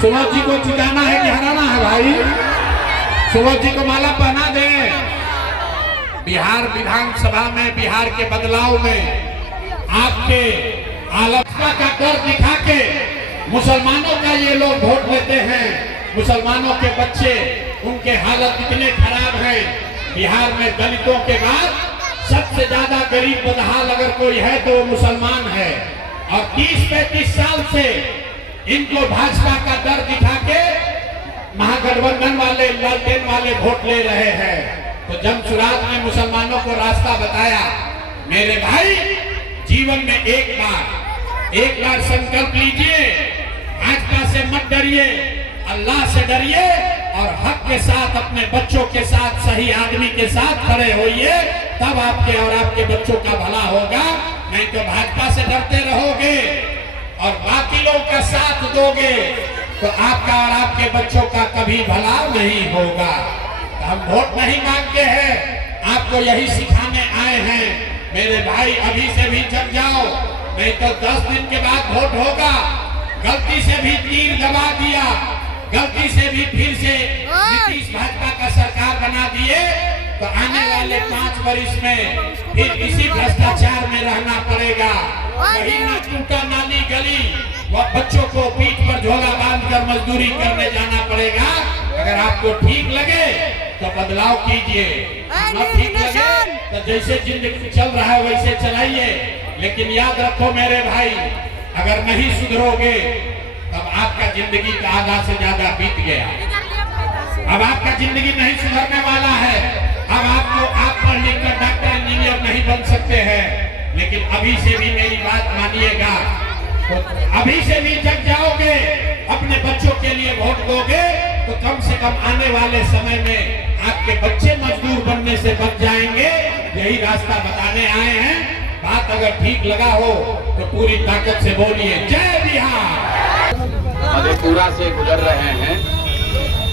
सुबोध जी को जिताना है कि हराना है भाई? सुबोध जी को माला पहना दे। बिहार विधानसभा में बिहार के बदलाव में आपके आलोचना का कर दिखा के मुसलमानों का ये लोग वोट लेते हैं। मुसलमानों के बच्चे, उनके हालत इतने खराब है। बिहार में दलितों के बाद सबसे ज्यादा गरीब बदहाल अगर कोई है तो वो मुसलमान है। और 30-35 साल से इनको भाजपा का डर दिखा के महागठबंधन वाले, लालटेन वाले वोट ले रहे हैं। तो जमशुराद ने मुसलमानों को रास्ता बताया। मेरे भाई, जीवन में एक बार संकल्प लीजिए, भाजपा से मत डरिए, अल्लाह से डरिए और हक के साथ, अपने बच्चों के साथ, सही आदमी के साथ खड़े होइए, तब आपके और आपके बच्चों का भला होगा। नहीं तो भाजपा से डरते रहोगे और बाकी लोगों का साथ दोगे तो आपका और आपके बच्चों का कभी भला नहीं होगा। तो हम वोट नहीं मांगते हैं, आपको यही सिखाने आए हैं। मेरे भाई, अभी से भी जग जाओ, नहीं तो 10 दिन के बाद वोट होगा। गलती से भी तीर दबा दिया, गलती से भी फिर से नीतीश भाजपा का सरकार बना दिए तो आने वाले 5 वर्ष में फिर इसी भ्रष्टाचार में रहना पड़ेगा। वही ना टूटा नाली गली, वह बच्चों को पीठ पर झोला बांधकर मजदूरी करने जाना पड़ेगा। अगर आपको ठीक लगे तो बदलाव कीजिए, न ठीक लगे तो जैसे जिंदगी चल रहा है वैसे चलाइए। लेकिन याद रखो मेरे भाई, अगर नहीं सुधरोगे तब आपका जिंदगी का आधा से ज्यादा बीत गया। अब आपका जिंदगी नहीं सुधरने वाला है। अब आप पढ़ लिख कर डॉक्टर, इंजीनियर नहीं बन सकते हैं। लेकिन अभी से भी मेरी बात मानिएगा, तो अभी से भी जग जाओगे, अपने बच्चों के लिए वोट दोगे तो कम से कम आने वाले समय में आपके बच्चे मजदूर बनने से बच जाएंगे। यही रास्ता बताने आए हैं। बात अगर ठीक लगा हो तो पूरी ताकत से बोलिए जय बिहार। मधेपुरा से गुजर रहे हैं।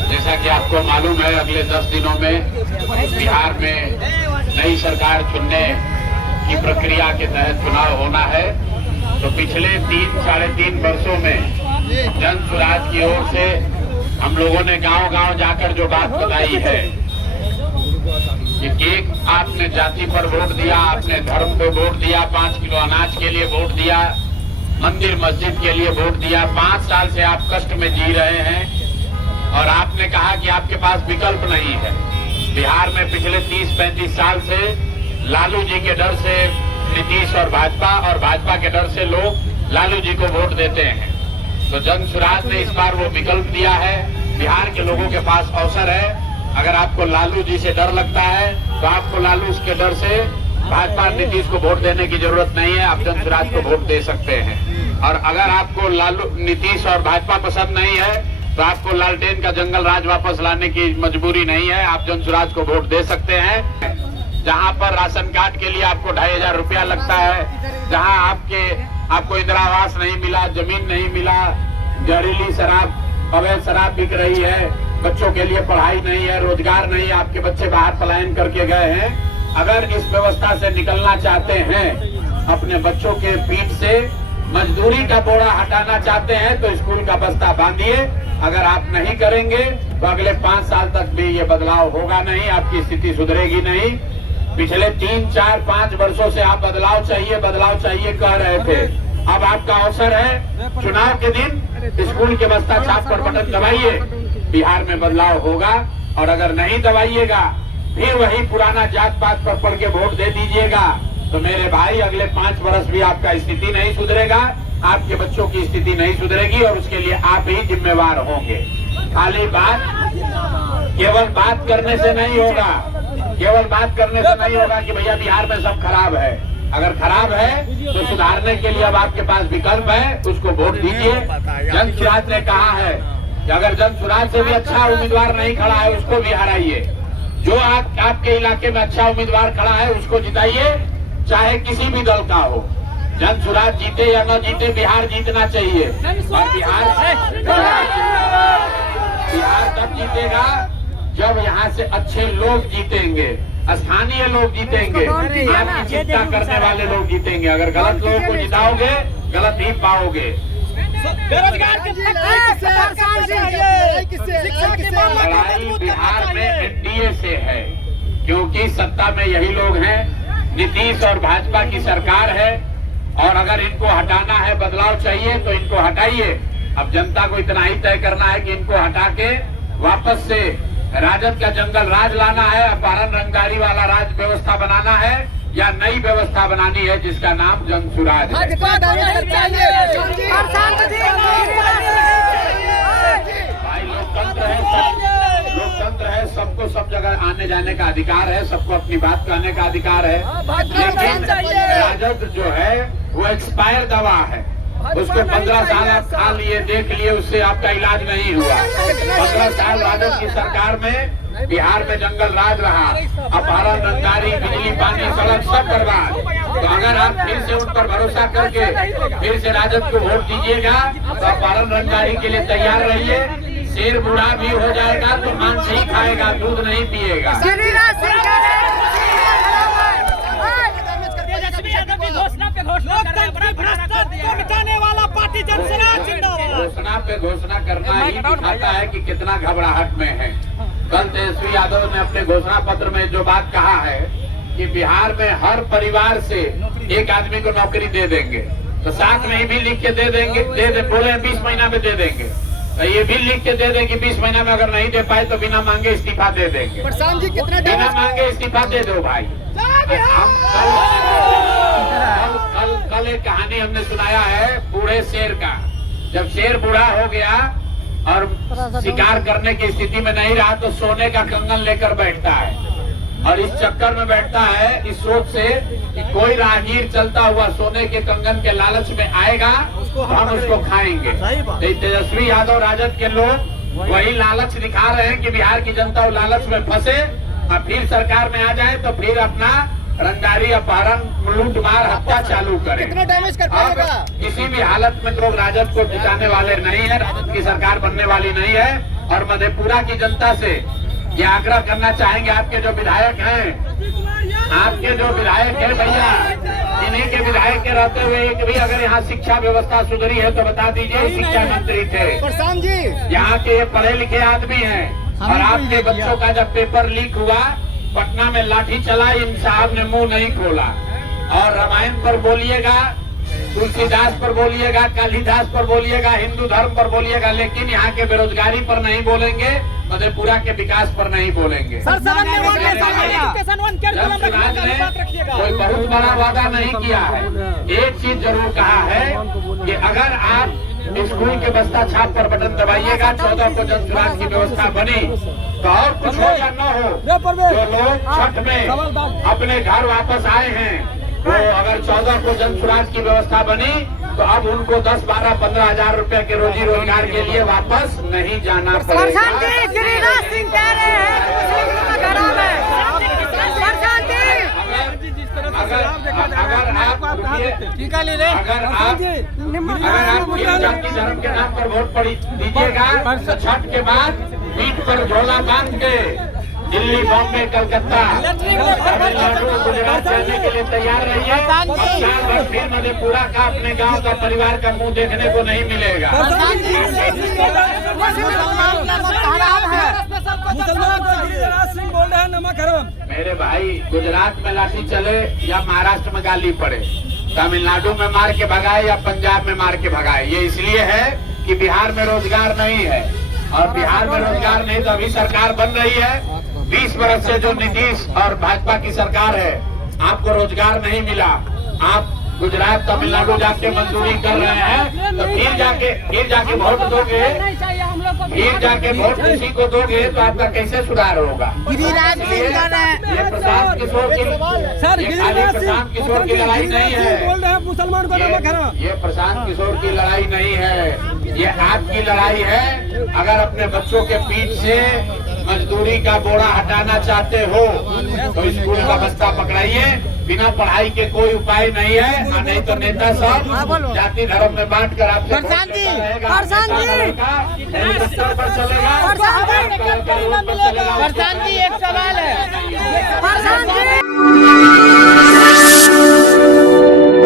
जैसा कि आपको मालूम है, अगले 10 दिनों में बिहार में नई सरकार चुनने की प्रक्रिया के तहत चुनाव होना है। तो पिछले 3-3.5 वर्षों में जनसुराज की ओर से हम लोगों ने गांव-गांव जाकर जो बात बताई है कि एक, आपने जाति पर वोट दिया, आपने धर्म पे वोट दिया, 5 किलो अनाज के लिए वोट दिया, मंदिर मस्जिद के लिए वोट दिया। 5 साल से आप कष्ट में जी रहे हैं और आपने कहा कि आपके पास विकल्प नहीं है। बिहार में पिछले 30-35 साल से लालू जी के डर से नीतीश और भाजपा के डर से लोग लालू जी को वोट देते हैं। तो जनसुराज ने इस बार वो विकल्प दिया है। बिहार के लोगों के पास अवसर है। अगर आपको लालू जी से डर लगता है तो आपको लालू के डर से भाजपा नीतीश को वोट देने की जरूरत नहीं है, आप जनसुराज को वोट दे सकते हैं। और अगर आपको लालू, नीतीश और भाजपा पसंद नहीं है तो आपको लालटेन का जंगल राज वापस लाने की मजबूरी नहीं है, आप जनसुराज को वोट दे सकते हैं। जहां पर राशन कार्ड के लिए आपको 2500 रुपया लगता है, जहां आपको इंदिरा आवास नहीं मिला, जमीन नहीं मिला, जहरीली शराब, अवैध शराब बिक रही है, बच्चों के लिए पढ़ाई नहीं है, रोजगार नहीं है, आपके बच्चे बाहर पलायन करके गए हैं। अगर इस व्यवस्था से निकलना चाहते हैं, अपने बच्चों के पीठ से मजदूरी का बोरा हटाना चाहते हैं तो स्कूल का बस्ता बांधिए। अगर आप नहीं करेंगे तो अगले 5 साल तक भी ये बदलाव होगा नहीं, आपकी स्थिति सुधरेगी नहीं। पिछले 3-4-5 वर्षों से आप बदलाव चाहिए कह रहे थे। अब आपका अवसर है, चुनाव के दिन स्कूल के बस्ता छाप पर बटन दबाइए, बिहार में बदलाव होगा। और अगर नहीं दबाइएगा फिर वही पुराना जात पात पर पढ़ के वोट दे दीजिएगा तो मेरे भाई, अगले 5 वर्ष भी आपका स्थिति नहीं सुधरेगा, आपके बच्चों की स्थिति नहीं सुधरेगी और उसके लिए आप ही जिम्मेवार होंगे। खाली केवल बात करने से नहीं होगा, केवल बात करने से नहीं होगा कि भैया बिहार में सब खराब है। अगर खराब है तो सुधारने के लिए अब आपके पास विकल्प है, उसको वोट दीजिए। जनसुराज ने कहा है कि अगर जनसुराज से भी अच्छा उम्मीदवार नहीं खड़ा है उसको भी हराइए। जो आपके इलाके में अच्छा उम्मीदवार खड़ा है उसको जिताइए, चाहे किसी भी दल का हो। जनसुराज जीते या न जीते, बिहार जीतना चाहिए। और बिहार तब जीतेगा जब यहाँ से अच्छे लोग जीतेंगे, स्थानीय लोग जीतेंगे, आपकी चिंता करने वाले लोग जीतेंगे। अगर गलत लोगों को जिताओगे गलत ही पाओगे। बेरोजगार के लड़ाई बिहार में एनडीए से है, क्योंकि सत्ता में यही लोग हैं, नीतीश और भाजपा की सरकार है। और अगर इनको हटाना है, बदलाव चाहिए तो इनको हटाइए। अब जनता को इतना ही तय करना है कि इनको हटा के वापस से राजद का जंगल राज लाना है, अपहरण रंगदारी वाला राज व्यवस्था बनाना है, या नई व्यवस्था बनानी है जिसका नाम जन सुराज है। भाई लोकतंत्र है, सबको सब जगह आने जाने का अधिकार है, सबको अपनी बात कहने का अधिकार है। लेकिन राजद जो है वो एक्सपायर दवा है, उसको 15 साल आप खा लिए, देख लिए, उससे आपका इलाज नहीं हुआ। 15 साल राजद की सरकार में बिहार में जंगल राज रहा, अपहरण रंगदारी, बिजली, पानी, सड़क सब बर्बाद। तो अगर आप फिर से उन पर भरोसा करके फिर से राजद को वोट दीजिएगा तो अपहरण रंगदारी के लिए तैयार रहिए। शेर बूढ़ा भी हो जाएगा तो मांस ही खाएगा, दूध नहीं पिएगा। घोषणा पे घोषणा करना ही दिखाता है कि कितना घबराहट में है। कल तेजस्वी यादव ने अपने घोषणा पत्र में जो बात कहा है कि बिहार में हर परिवार से एक आदमी को नौकरी दे देंगे, तो साथ में भी लिख के दे देंगे, बोले 20 महीना में दे देंगे, तो ये भी लिख के दे देंगे 20 महीना में अगर नहीं दे पाए तो बिना मांगे इस्तीफा दे देंगे। बिना मांगे इस्तीफा दे दो भाई। कल एक कहानी हमने सुनाया है बूढ़े शेर का। जब शेर बूढ़ा हो गया और शिकार करने की स्थिति में नहीं रहा तो सोने का कंगन लेकर बैठता है, और इस चक्कर में बैठता है इस सोच से कि कोई राहगीर चलता हुआ सोने के कंगन के लालच में आएगा तो हम उसको खाएंगे। तेजस्वी यादव राजद के लोग वही लालच दिखा रहे हैं कि बिहार की जनता वो लालच में फंसे और फिर सरकार में आ जाए तो फिर अपना रंगदारी, अपहरण, लूट मार, हत्या चालू करें। कितना डैमेज कर पाएगा? किसी भी हालत में लोग राजद को जिताने वाले नहीं है, राजद की सरकार बनने वाली नहीं है। और मधेपुरा की जनता से ये आग्रह करना चाहेंगे, आपके जो विधायक हैं भैया, इन्हीं के विधायक के रहते हुए एक भी अगर यहाँ शिक्षा व्यवस्था सुधरी है तो बता दीजिए। शिक्षा मंत्री थे प्रशांत जी, यहाँ के ये पढ़े लिखे आदमी हैं, और आपके बच्चों का जब पेपर लीक हुआ पटना में लाठी चला, इन साहब ने मुंह नहीं खोला। और रामायण पर बोलिएगा, तुलसीदास पर बोलिएगा, कालिदास पर बोलिएगा, हिंदू धर्म पर बोलिएगा, लेकिन यहाँ के बेरोजगारी पर नहीं बोलेंगे, मधेपुरा के विकास पर नहीं बोलेंगे। कोई बहुत बड़ा वादा नहीं किया है। एक चीज जरूर कहा है कि अगर आप स्कूल के बस्ता छाप पर बटन दबाइएगा, 14 को जन सुराज की व्यवस्था बनी तो और कुछ हो या न हो, जो लोग छठ में अपने घर वापस आए हैं तो अगर 14 को जन सुराज की व्यवस्था बनी तो अब उनको 10, 12, 15 हजार रुपए के रोजी रोजगार के लिए वापस नहीं जाना पड़ेगा। अगर आप जाति धर्म के नाम पर वोट दीजिएगा तो छठ के बाद पीठ पर झोला बांध के दिल्ली, बॉम्बे, कलकत्ता, तमिलनाडु, गुजरात जाने के लिए तैयार रहिए। फिर मधेपुरा का, अपने गांव का, परिवार का मुंह देखने को नहीं मिलेगा। मेरे भाई, गुजरात में लाठी चले या महाराष्ट्र में गाली पड़े, तमिलनाडु में मार के भगाए या पंजाब में मार के भगाए, ये इसलिए है कि बिहार में रोजगार नहीं है। और बिहार में रोजगार नहीं तो अभी सरकार बन रही है। 20 वर्ष से जो नीतीश और भाजपा की सरकार है, आपको रोजगार नहीं मिला। आप गुजरात, तमिलनाडु जाके मजदूरी कर रहे हैं, तो फिर जाके वोट दोगे, फिर जाके वोट किसी को दोगे तो आपका कैसे सुधार होगा? ये प्रशांत किशोर की लड़ाई नहीं है, मुसलमान को ये प्रशांत किशोर की लड़ाई नहीं है, ये आपकी लड़ाई है। अगर अपने बच्चों के पीठ से मजदूरी का बोरा हटाना चाहते हो तो स्कूल का बस्ता पकड़ाइए। बिना पढ़ाई के कोई उपाय नहीं है, नहीं तो नेता सब जाति धर्म में बांट कर आपसे एक सवाल है।